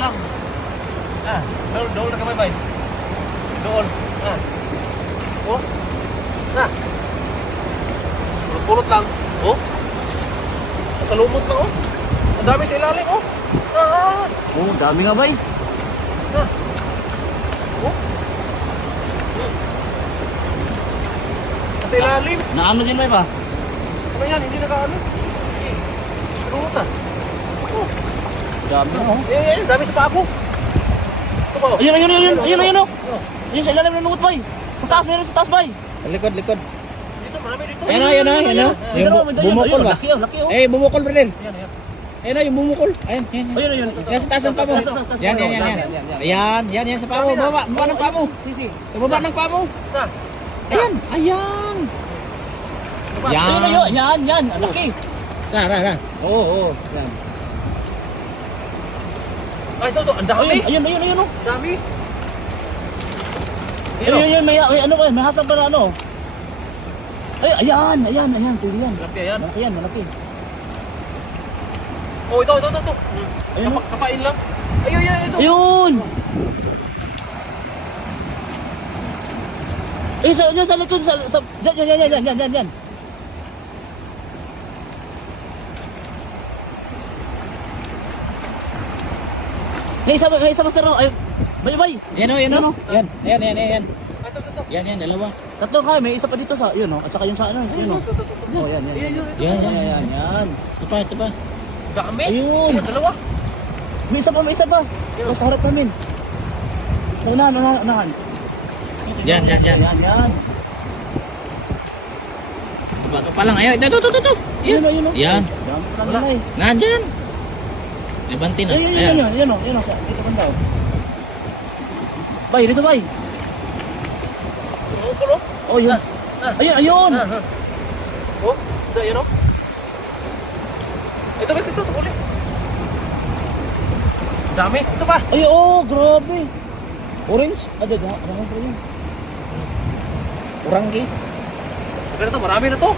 lang. Doon na kamay, bay. Doon. Oh. Pulot lang. Oh. Sa lumot lang, oh. Ang dami sa ilalim, oh. Oh, dami nga bay. Oh. Sa ilalim. Naano din bay ba? Ano yan? Hindi nakaano. Kasi, lumot Oh. Dami oh. Dami sa pako. Ito ba? Ayun oh. Ayun sa ilalim ng lungot bay. Sa taas, meron sa taas bay. Likod. Dito, marami dito. Ayan. Yung bumukol ba? Laki oh. Eh, bumukol Bradel. Ayan. Ayan na, yung bumukol. Ayan. Ayun. Yan sa taas ng pamo. Yan. Ayan, sa pamo. Baba ng pamo. Sisi. Sa baba ng pamo. Ayan. Yan. Ayun. Yan. Ang laki. Ra. Oo. Yan. Ay, ito. Ang dami. Ayun oh. Dami. Ayun, may ano ba? May hasang pa na ano. Ay, ayan, tuloy yan. Malaki yan. Malaki. Oh, ito. Ayun. Kapain lang. Ayun, ito. Ayun. Eh, sa likod, yan. May isa pa sa raw. Ay, bay. Yan. Yan. Yan, dalawa. Tatlo ka, may isa pa dito sa, yun oh. At saka yung sa ano, yun oh. Oh, yan. Yan. Ito pa. Dami. Ayun. Dalawa. May isa pa. Sa harap namin. Unahan. Yan. Yan. Bato pa lang. Ayun, ito. Yun oh. Yan. Wala. Nandyan. Libanti na. Ayun oh. Dito banda oh. Bay, dito bay. Oh, yun. Ayun. Oh, sudah yan, oh. Ito, uli. Dami. Ito pa. Ay, oh, grabe. Orange? Ano ba yun? Uranggi. Pero ito, marami na to.